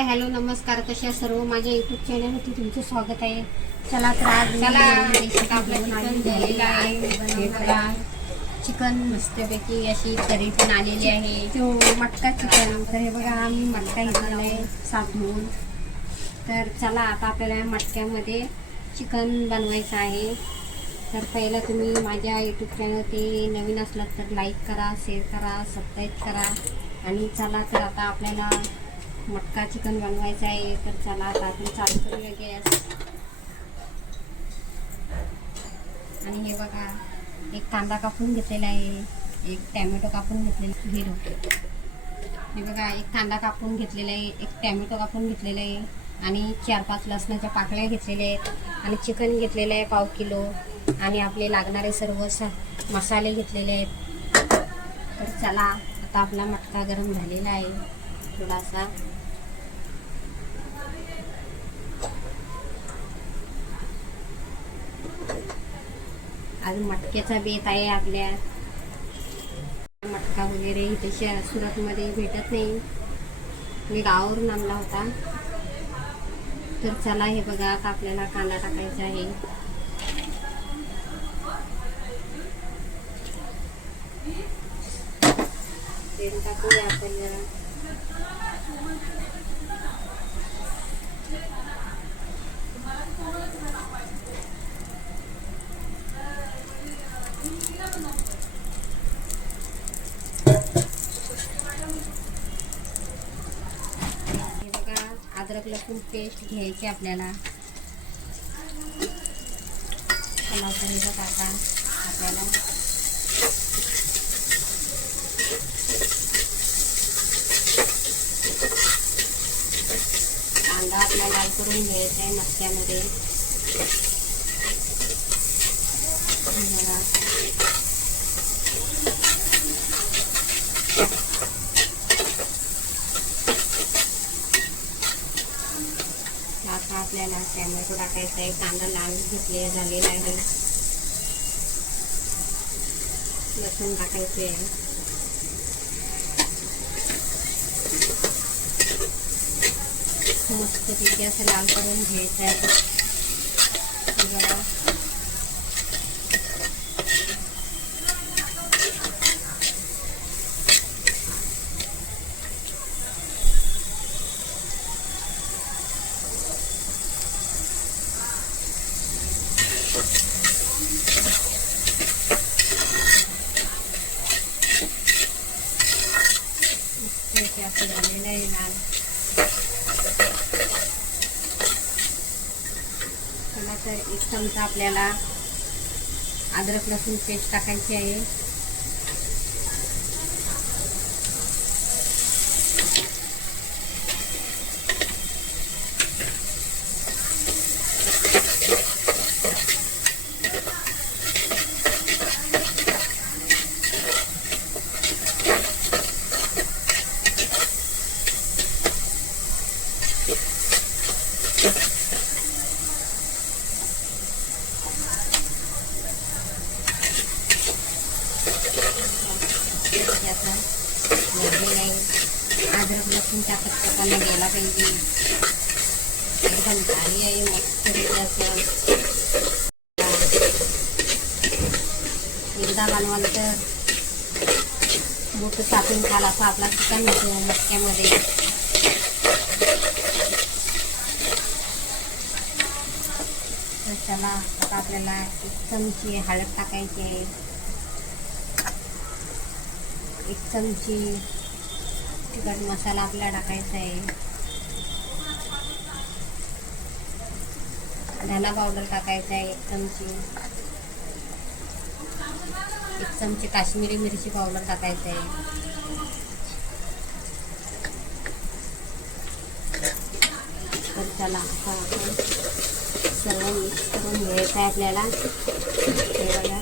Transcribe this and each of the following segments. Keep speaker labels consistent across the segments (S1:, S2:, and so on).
S1: Hi hello नमस्कार कशा सर्व? माझ्या युट्यूब चॅनलवरती तुमचं स्वागत आहे. चला तर आज मी
S2: चला, चिकन मस्तपैकी अशी तरी पण आलेली आहे.
S1: तो मटका चिकन. तर हे बघा आम्ही मटका घेतलेला आहे साठवून तर चला आता आपल्याला मटक्यामध्ये चिकन बनवायचं आहे. तर पहिलं तुम्ही माझ्या यूट्यूब चॅनल ते नवीन असलात तर लाईक करा शेअर करा सबस्क्राईब करा. आणि चला तर आता आपल्याला मटका चिकन बनवायचं आहे तर चला आता आपण चालू करूया गॅस. आणि हे बघा एक कांदा कापून घेतलेला आहे एक टॅमॅटो कापून घेतलेला हिरो हे बघा एक कांदा कापून घेतलेला आहे एक टॅमॅटो कापून घेतलेला आहे आणि चार पाच लसणाच्या पाकळ्या घेतलेल्या आहेत आणि चिकन घेतलेलं आहे पाव किलो आणि आपले लागणारे सर्व स मसाले घेतलेले आहेत. तर चला आता आपला मटका गरम झालेला आहे थोडासा. आज मटक्याचा बेत आहे आपल्या मटका वगैरे इथे शहर सुरतमध्ये भेटत नाही. मी गावावरून आणला होता. तर चला हे बघा आता आपल्याला कांदा टाकायचा आहे. तेल टाकूया आपण जरा हे बघा अद्रक लसूण पेस्ट घ्यायची आपल्याला. टमाटरचा काटा आपल्याला. कांदा आपल्याला लाल करून घ्यायचा आहे मक्क्यामध्ये हे बघा. आता आपल्याला टॅमॅटो टाकायचा आहे. कांदा लाल घेतले झालेला आहे. लसूण टाकायचे आहे. मस्त तिथे असं लाल करून घ्यायचं आहे. हे बघा. मस्त इथे असं झालेलं आहे लाल चला तर एक चमचा आपल्याला अद्रक लसूण पेस्ट टाकायची आहे. याचा लागलेला नाही अद्रक लसूण टाकत टाकायला गेला पाहिजे एकदम भारी आहे मस्त असं एकदा बनवाल तर बोट चापून खाला असं आपला चिकन येतो मटक्यामध्ये तर चला आता आपल्याला एक चमची हळद टाकायची आहे. एक चमची तिखट मसाला आपला टाकायचा आहे. धना पावडर टाकायचा आहे एक चमची. एक चमची काश्मीरी मिरची पावडर टाकायचं आहे. तर चला आता आपण सर्व मिक्स करून घ्यायचं आहे आपल्याला. हे बघा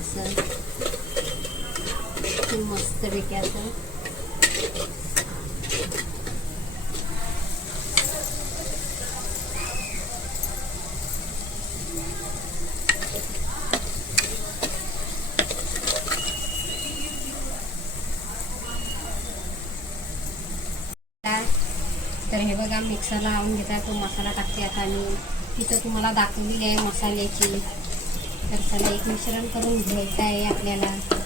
S1: असं. खूप मस्तपैकी असं. तर हे बघा मिक्सरला लावून घेता तो मसाला टाकते आता मी. तिथं तुम्हाला दाखवलेली आहे मसाल्याची. तर चला एक मिश्रण करून घ्यायचं आहे आपल्याला.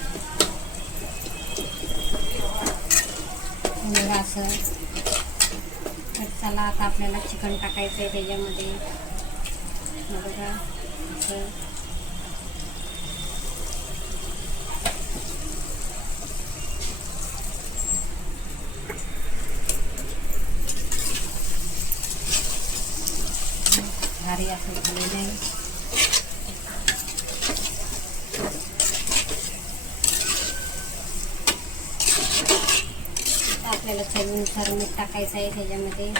S1: हे असं. तर चला आता आपल्याला चिकन टाकायचं आहे त्याच्यामध्ये. बघा असं. भारी असं झालेलं आहे आता आपल्याला चवीनुसार मीठ टाकायचं आहे त्याच्यामध्ये.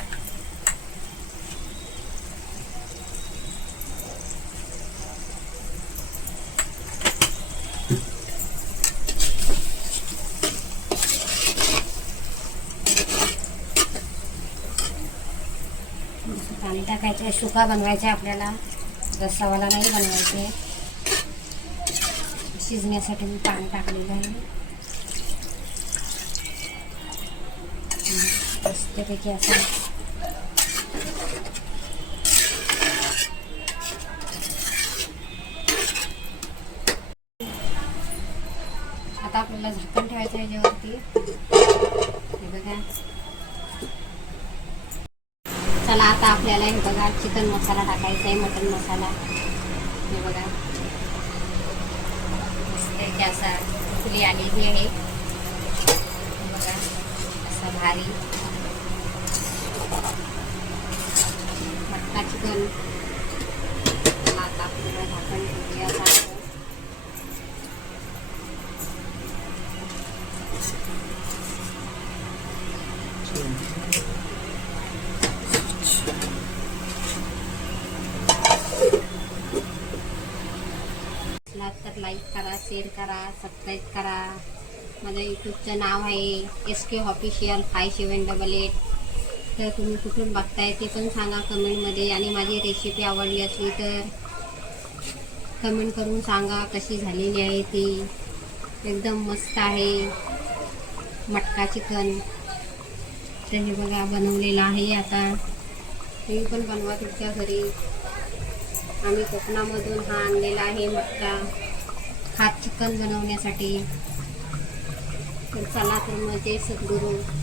S1: पाणी टाकायचं आहे. सुका बनवायचं आहे आपल्याला. रस्सावाला नाही बनवायचे शिजण्यासाठी मी पाणी टाकलेलं आहे. मस्तपैकी असा. आता आपल्याला झाकण ठेवायचं आहे याच्यावरती. हे बघा. चला आता आपल्याला हे बघा चिकन मसाला टाकायचा आहे मटन मसाला. हे बघा. मस्त असा फुली आलेली आहे. बघा असा भारी. मटका चिकन चला आता आपल्याला झाकण ठेवूया तर लाईक करा शेअर करा सबस्क्राईब करा. माझं यूट्यूबचं नाव आहे S K official five seven double eight तर तुम्ही कुठून बघताय ते पण सांगा कमेंटमध्ये. आणि माझी रेसिपी आवडली असली तर कमेंट करून सांगा कशी झालेली आहे ती. एकदम मस्त आहे. मटका चिकन तर हे बघा बनवलेलं आहे आता. तुम्ही पण बनवा तुमच्या घरी. आम्ही कोकणामधून हा आणलेला आहे मटका. हात चिकन बनवण्यासाठी. तर चला तर मग जय सद्गुरू.